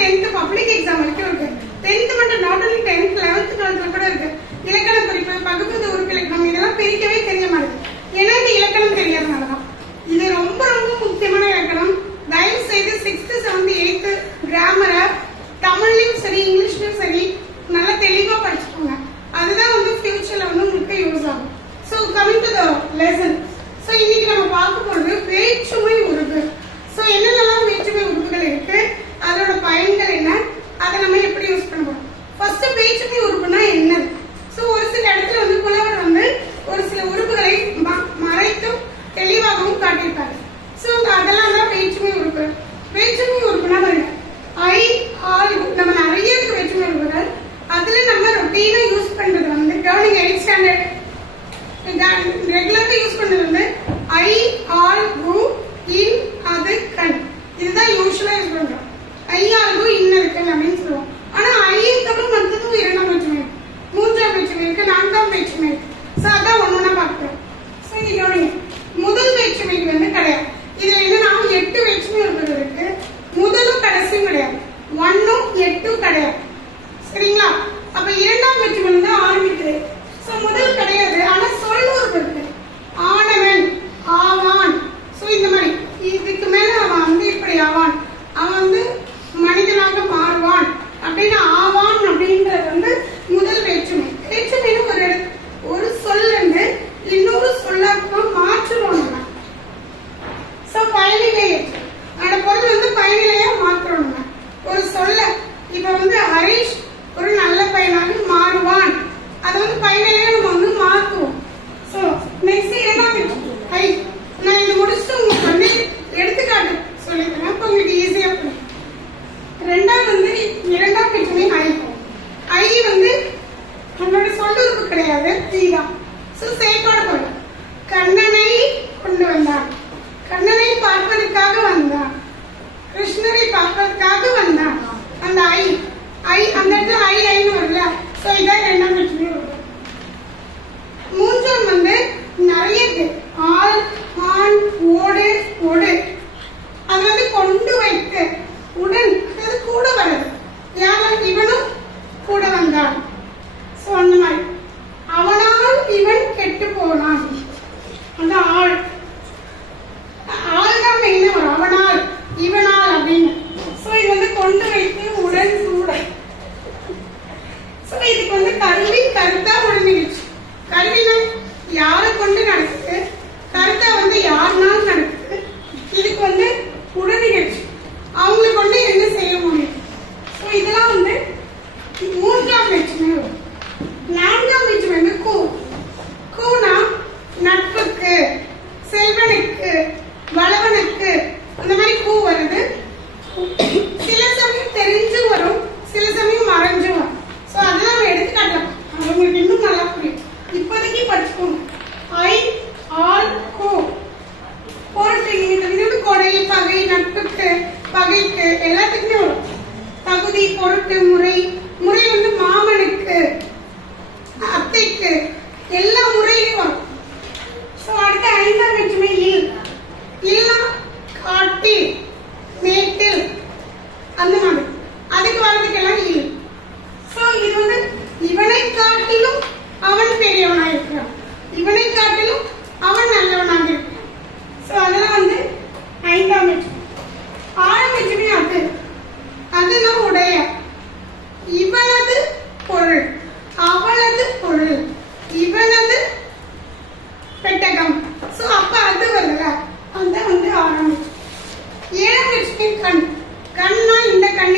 10th public exam வரைக்கும் இருக்கு. 10th மட்டும் not only 10th 11th 12th கூட இருக்கு. இலக்கண குறிப்பு, பகுப்பு உறுப்பு இலக்கணம் இதெல்லாம் பிரிக்கவே தெரிய மாட்டேங்குது. ஏன்னா இந்த இலக்கணம் தெரியாதனாலதான். இது ரொம்ப ரொம்ப முக்கியமான இலக்கணம். தயவு செய்து 6th 7th 8th கிராமரை தமிழ்லயும் சரி இங்கிலீஷ்லயும் சரி நல்லா தெளிவா படிச்சுக்கோங்க. அதுதான் வந்து ஃபியூச்சர்ல வந்து உங்களுக்கு யூஸ் ஆகும். So coming to the lesson. So இன்னைக்கு நம்ம பார்க்க போறது வேற்றுமை உறுப்பு. ஸோ என்னென்னலாம் வேற்றுமை உறுப்புகள் இருக்கு, அதோட பயன்கள் என்ன, அதை நம்ம எப்படி யூஸ் பண்ணுவோம். ஃபர்ஸ்ட் வேற்றுமை உறுப்புனா என்னது? ஸோ ஒரு சில இடத்துல வந்து புலவர் வந்து ஒரு சில உறுப்புகளை மறைத்தும் தெளிவாகவும் காட்டியிருப்பாரு. ஸோ அதெல்லாம் தான் வேற்றுமை உறுப்பு. வேற்றுமை உறுப்புனா பாருங்க, ஐ ஆல் நம்ம நிறைய இருக்கு வேற்றுமை உறுப்புகள். அதுல நம்ம ரொட்டீனா யூஸ் பண்றது வந்து நீங்க 8th ஸ்டாண்டர்ட் ரெகுலரா யூஸ் பண்றது வந்து ஐ ஆல் கு இன் அது கண். இதுதான் யூஸ்வலா யூஸ் பண்றோம். ஐ ஆல் கு இன் அது கண் அப்படின்னு சொல்லுவோம். ஆனா ஐயை தவிர மற்றதும் 2ஆம் வேற்றுமை, 3ஆம் வேற்றுமை இருக்கு, 4ஆம் வேற்றுமை இருக்கு. ஸோ அதான் ஒன்னொன்னா பார்க்கிறோம். ஸோ இதோட முதல் வேற்றுமைக்கு வந்து கிடையாது. இதுல என்னன்னா 8 வேற்றுமை உறுப்புகள் இருக்கு. முதலும் கடைசியும் கிடையாது, 1ம் 8ம் கிடையாது. சரிங்களா? அப்ப 2ஆம் வேற்றுமை வந்து ஆரம்பிக்குது. சோ முதல் கிடையாது, ஆனா சொல் உறுப்பு இருக்கு. ஆனவன், ஆவான். சோ இந்த மாதிரி இதுக்கு மேல அவன் வந்து இப்படி ஆவான், அவன் வந்து மனிதனாக மாறுவான் அப்படின்னு ஆவான் அப்படின்றது வந்து முதல் வேற்றுமை. வேற்றுமைன்னு ஒரு சொல் இருந்து இன்னொரு சொல்லாக்க மாற்றுறோம் நம்ம. சோ பயனிலை அந்த பொருள் வந்து பயனிலையா மாற்றுறோம் நம்ம. ஒரு சொல்ல இப்ப வந்து ஹரிஷ் ஒரு நல்ல பையனாக மாறுவான், அதை வந்து பயனிலையா நம்ம வந்து மாற்றுவோம். சோ நெக்ஸ்ட் இரண்டாம் ஐ. நான் இது முடிச்சுட்டு உங்களுக்கு வந்து எடுத்துக்காட்டு சொல்லித்தரேன், அப்ப உங்களுக்கு ஈஸியா புரியும். ரெண்டாவது வந்து இரண்டாம் வேற்றுமை ஐ. ஐ வந்து நம்மளோட சொல்லுறுப்பு கிடையாது, தீதான். சோ செயல்பாடு போல கண்ணனை கொண்டு வந்தான், கண்ணனை பார்ப்பதற்காக வந்தான், கிருஷ்ணரை பார்ப்பதற்காக வந்தான். அந்த ஐ அந்த இடத்துல ஐன்னு வரும்ல. சோ இதான் இரண்டாம் வேற்றுமை வருது. மூன்றாம் வந்து நிறைய இருக்கு. ஆள், ஆண், ஓடு, ஒடு. அது வந்து கொண்டு வைத்து, உடன், அது கூட வருது. யாரும் இவனும் கூட வந்தான். சோ அந்த மாதிரி அவனால் இவன் கெட்டு போனான். அந்த ஆள் தான் மெயினா வரும், அவனால் இவனால் அப்படின்னு. சோ இது வந்து கொண்டு வைத்து, உடன், கூட. சோ இதுக்கு வந்து கல்வி கருத்தா ஒரு நிகழ்ச்சி. கல்வினா யாரை கொண்டு நடக்குது, கருத்தா வந்து யாருனாலும் நடக்குது. இதுக்கு வந்து உடன் நிகழ்ச்சி, அவங்களை கொண்டு என்ன செய்ய முடியும். சோ இதெல்லாம் வந்து மூன்றாம் வேற்றுமை வரும். நான்காம் வேற்றுமை வந்து கூனா நட்புக்கு, செல்வனுக்கு, வளவனுக்கு அந்த மாதிரி கூ வருது. சில சமயம் தெரிஞ்சு வரும், சில சமயம் மறைஞ்சு வரும். சோ அதெல்லாம் நம்ம எடுத்துக்காட்டலாம், அது உங்களுக்கு இன்னும் நல்லா புரியும். இப்போதைக்கு படிச்சுக்கோங்க. ஐ ஆல் கோ பொருட்டு இது கொடை, பகை, நட்புக்கு, பகைக்கு எல்லாத்துக்குமே வரும். தகுதி, பொருட்டு, முறை. முறை வந்து மாமனுக்கு, அத்தைக்கு, எல்லா முறையிலும் வரும். சோ அடுத்த ஐந்தாம் வேற்றுமை இல். இல்லா காட்டில், மேட்டில் அந்த மாதிரி. அதுக்கு வர்றதுக்கெல்லாம் இல். சோ இது வந்து இவனை காட்டிலும் அவன் பெரியவனாக இருக்கிறான், இவனை காட்டிலும் அவன் நல்லவனாக இருக்கிறான். சோ அதெல்லாம் வந்து ஐந்தாம் வேற்றுமை. ஆறாம் வேற்றுமை அதுதான் உடைய. இவனது பொருள், அவளது பொருள், இவனது பெட்டகம். சோ அப்ப அது வருதுல, அந்த வந்து ஆறாம் வேற்றுமை. ஏழாம் வேற்றுமை கண். கண்ணா இந்த கண்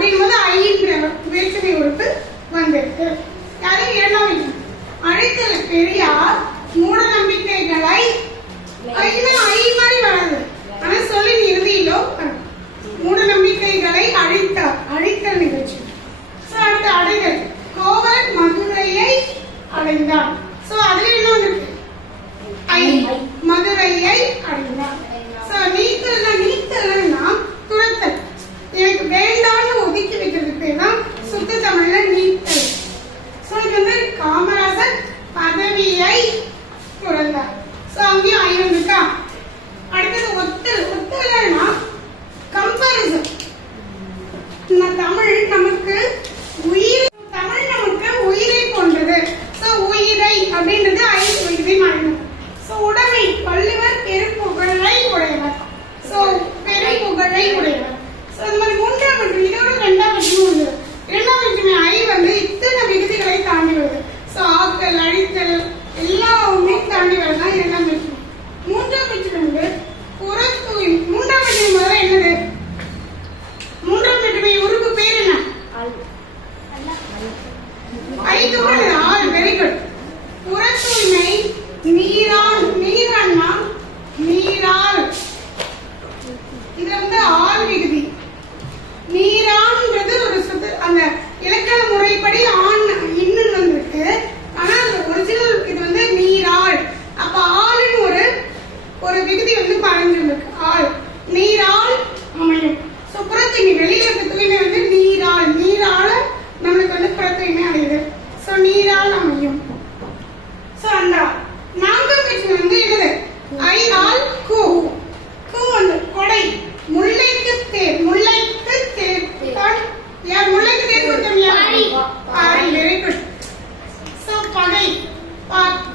அப்படின் போது ஐன்ற வேற்றுமை உறுப்பு வந்திருக்கு. யாரும் இரண்டாம் வேற்றுமை. அழைத்தல் பெரியார் மூட நம்பிக்கைகளை ஐ மாதிரி வராது, ஆனா சொல்லின் இறுதியிலோ மூட நம்பிக்கைகளை அழித்தார், அழித்தல் நிகழ்ச்சி. அடுத்து அடைதல், கோவலன் மதுரையை அடைந்தான். சோ அதுல என்ன வந்திருக்கு? ஐ, மதுரையை அடைந்தான். சோ நீத்தல்னா துரத்தல், எனக்கு வேண்டான்னு ஒதுக்கி வைக்கிறதுக்கு பேர் தான் சுத்த தமிழ்ல நீத்தல். சோ இது வந்து காமராசர் பதவியை துறந்தார். சோ அங்கேயும் ஐ வந்துருக்கா. அடுத்தது ஒத்தல், ஒத்தல்னா கம்பேரிசன். தமிழ் நமக்கு உயிர், தமிழ் நமக்கு உயிரை போன்றது. சோ உயிரை அப்படின்றது ஐ விகுதி மாறணும். சோ உடைமை, வள்ளுவர் பெரும்புகழை உடையவர். சோ பெரும்புகழை உடையவர். சோ இந்த மாதிரி மூன்றாம் வேற்றுமை, இதோட இரண்டாம் வேற்றுமை உண்டு. இரண்டாம் வேற்றுமை ஐ வந்து இத்தனை விகுதிகளை தாண்டி வருது. சோ ஆக்கல், அழித்தல் எல்லாமே தாண்டி வரதான் இரண்டாம் வேற்றுமை. மூன்றாம் வேற்றுமை வந்து புறத்தூய். மூன்றாம் வேற்றுமை முதல்ல என்னது? மூன்றாம் வேற்றுமை உறுப்பு பேர் என்ன? ஐக்கு ஆள். Very good. புற தூய்மை நீரான், நீரான்னா நீரால், இது வந்து ஆள் விகுதி. நீரான்ன்றது ஒரு அந்த இலக்கண முறைப்படி ஆண் இன்னும் வந்திருக்கு, ஆனா ஒரிஜினல் இது வந்து நீரால். அப்ப ஆளுன்னு ஒரு விகுதி வந்து பறஞ்சிருக்கு. ஆள், நீரால் அமையும். சோ புற தூய்மை, வெளியில இருக்க தூய்மை வந்து நீரால், நீரால நம்மளுக்கு வந்து புற தூய்மை அடையுது. சோ நீரால் அமையும். சோ அந்த நான்காம் வேற்றுமை வந்து என்னது? ஐ ஆல் கூ. கூ வந்து கொடை, முல்லைக்கு தேர், முல்லைக்கு தேர் தான் யார்? முல்லைக்கு தேர் கொடுத்தோம் யார்? ஆரி. Very good. சோ பகை,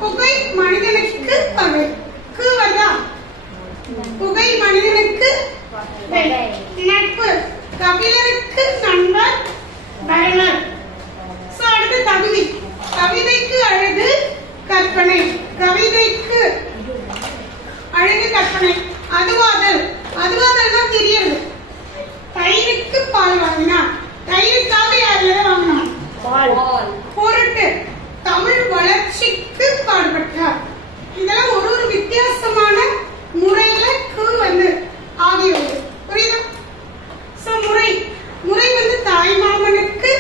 புகை மனிதனுக்கு பகை. கு வருதா? புகை மனிதனுக்கு நட்பு, கபிலருக்கு நண்பர் பயனர். சோ அடுத்து தகுதி, கவிதைக்கு அழகு கற்பனை, கவிதைக்கு அழகு கற்பனை. அதுவாதல், அதுவாதல்னா தெரியறது. தயிருக்கு பால் வாங்கினா, தயிருக்காக யார் வாங்கினான்? பொருட்டு, தமிழ் வளர்ச்சிக்கு பாடுபட்டார். இதெல்லாம் ஒரு வித்தியாசமான முறையில கு வந்து ஆகியது. புரியுதா? சோ முறை, முறை வந்து தாய் மாமனுக்கு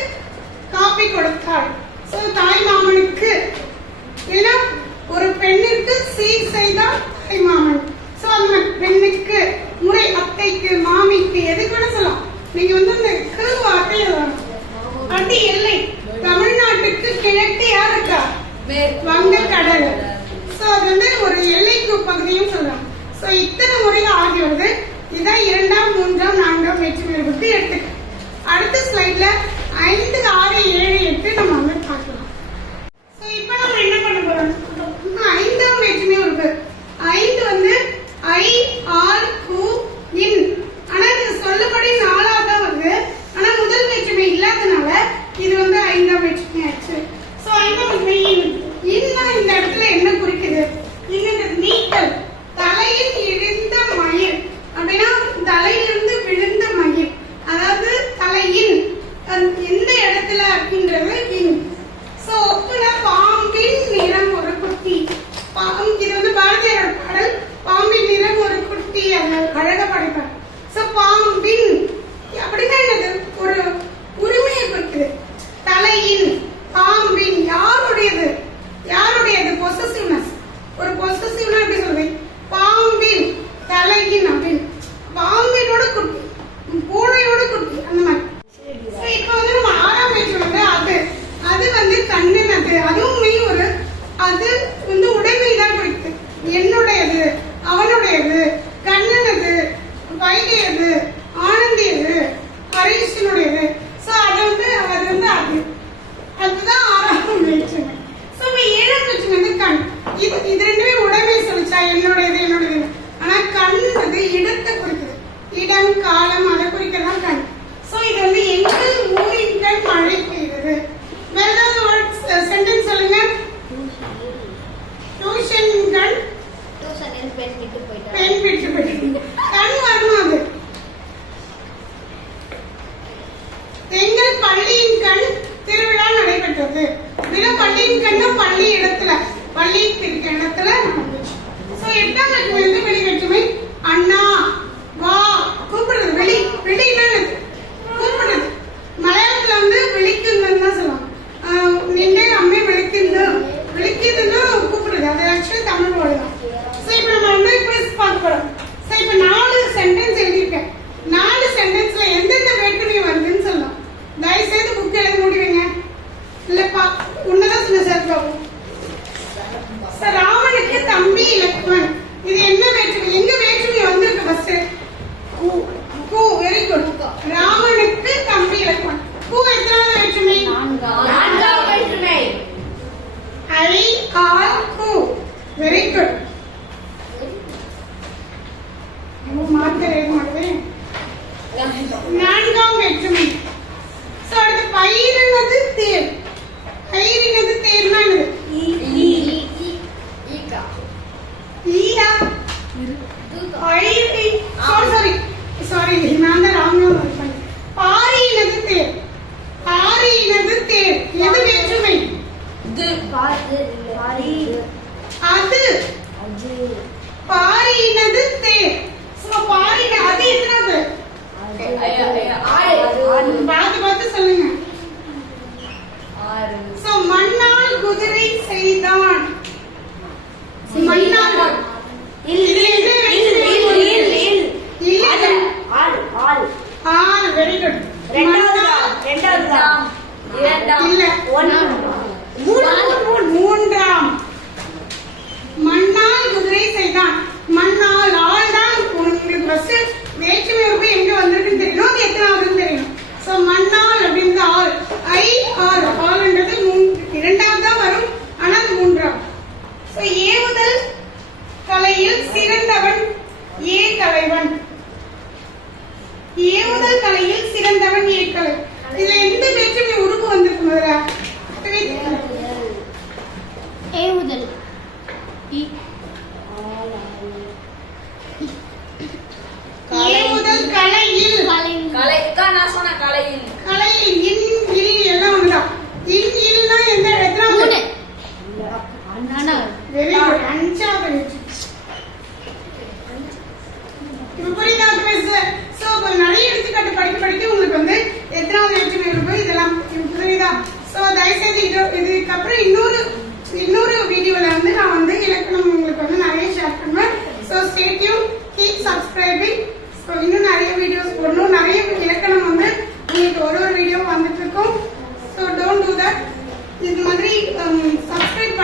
காப்பி கொடுத்தாள். சோ தாய் மாமனுக்கு இல்ல ஒரு பெண்ணிற்கு சீர் செய்தால் தாய் மாமன். சோ அந்த பெண்ணுக்கு முறை, அத்தைக்கு, மாமிக்கு, எதுக்கு வேணா சொல்லலாம். நீங்க வந்து அந்த கு வார்த்தையை அடுத்து எல்லை, தமிழ்நாட்டுக்கு கிழக்கு யார் இருக்கா? வங்க கடல். சோ அது வந்து ஒரு எல்லைக்கு பகுதியும் சொல்லலாம். சோ இத்தனை முறைகள் ஆகியது. இதான் இரண்டாம், மூன்றாம், நான்காம் வேற்றுமை பத்தி எடுத்துக்க. அடுத்த ஸ்லைட்ல 5, 6, 7, 8 நம்ம வந்து பார்க்கலாம். சோ இப்போ நம்ம என்ன பண்ண போறோம்? ஐந்தாம் வேற்றுமை இருக்கு. 5 வந்து ஐ ஆல் கூ இன். ஆனா இது சொல்லப்படி 4ஆவது தான் வருது. ஆனா முதல் வேற்றுமை இல்லாதனால இது வந்து ஐந்தாம் வேற்றுமை ஆச்சு. சோ ஐந்தாம் வேற்றுமை இன்னா இந்த இடத்துல என்ன குறிக்குது? இன்னது நீக்கல். தலையில் இழிந்த மயிர் அப்படின்னா தலையிலிருந்து விழுந்த மயிர். கூப்பிடுறது. இதுல பள்ளியின் கண்ணு பள்ளி இடத்துல, பள்ளி இருக்க இடத்துல நடந்துச்சு. சோ எட்டாம் வேற்றுமை வந்து வெளி வேற்றுமை. அண்ணா, வா, கூப்பிடுறது. வெளி வெளின்னா கூப்பிடுறது. மலையாளத்துல வந்து விழிக்குன்னு தான் சொல்லுவாங்க. நின்று அம்மே விழிக்குது, விழிக்குதுன்னா கூப்பிடுறது. அது ஆக்சுவலி தமிழ் வேர்டு தான். சோ இப்போ நம்ம வந்து குவிஸ் பார்க்க போறோம். சோ இப்போ 4 சென்டென்ஸ் எழுதியிருக்கேன். 4 சென்டென்ஸ்ல எந்தெந்த வேற்றுமை வருதுன்னு சொல்லலாம். தயவுசெய்து புக் எழுத முடிவீங்க இல்லப்பா? உன்னதான் சொன்ன சார் பாபு. சார் ராமனுக்கு தம்பி இலக்குவன், இது என்ன வேற்றுமை? எங்க வேற்றுமை வந்திருக்கு ஃபர்ஸ்ட்? கூ. Very good. ராமனுக்கு தம்பி இலக்குவன். கூ எத்தனாவது வேற்றுமை? நான்காவது வேற்றுமை. ஐ ஆல் கூ. Very good. மார்க்கர் எழுத மாட்டேன். 4ஆம் வேற்றுமை. சோ அடுத்து பயிரினது தேர். பயிரினது தேர்னா என்னது? ஈயா? சாரி நான் தான் ராங்காக பண்ணேன். பாரியினது தேர். பாரியினது தேர் எது வேற்றுமை? அது. பாரியினது தேர். சோ பாரின அது எத்தனாவது? பார்த்து பார்த்து சொல்லுங்க. சோ மண்ணால் குதிரை செய்தான். மண்ணால் வெரி குட். மூன்றாம். மண்ணால் குதிரை செய்தான். மண்ணால் ஆள் தான். உங்களுக்கு ஃபர்ஸ்ட் வேற்றுமை உறுப்பு எங்க வந்திருக்குன்னு தெரியணும், அது எத்தனாவதுன்னு தெரியணும். சோ மண்ணால் அப்படின்ற ஆள். I all. ஆல்ன்றது இரண்டாவது தான் வரும், ஆனா அது மூன்றாவது. சோ ஏவுதல் கலையில் சிறந்தவன் ஏ கலைவன். ஏவுதல் கலையில் சிறந்தவன் ஏ கலை. இதுல எந்த வேற்றுமை உறுப்பு வந்திருக்கு முதல்ல? ஏவுதல். ஏவுதல் கலையில். நான் சொன்ன கலையில். கலையில் இன் இல் எல்லாம் வந்துடும். இன் இல்னா எந்த எத்தனாவது? Very good. 5ஆவது வேற்றுமை. இப்ப புரியுதா மிஸ்? சோ நிறைய எடுத்துக்காட்டு படிக்க உங்களுக்கு வந்து எத்தனாவது வேற்றுமை உறுப்பு இதெல்லாம் புரியுதா? சோ தயவுசெய்து இதுக்கப்புறம் இன்னொரு வீடியோல வந்து நான் வந்து இலக்கணம் உங்களுக்கு வந்து நிறைய ஷேர் பண்ணுவேன். So stay tune, keep subscribing. So இன்னும் நிறைய வீடியோஸ் போடணும். நிறைய இலக்கணம் வந்து உங்களுக்கு ஒரு வீடியோ வந்துட்டு இருக்கும். So don't to that. இது மாதிரி சப்ஸ்கிரைப்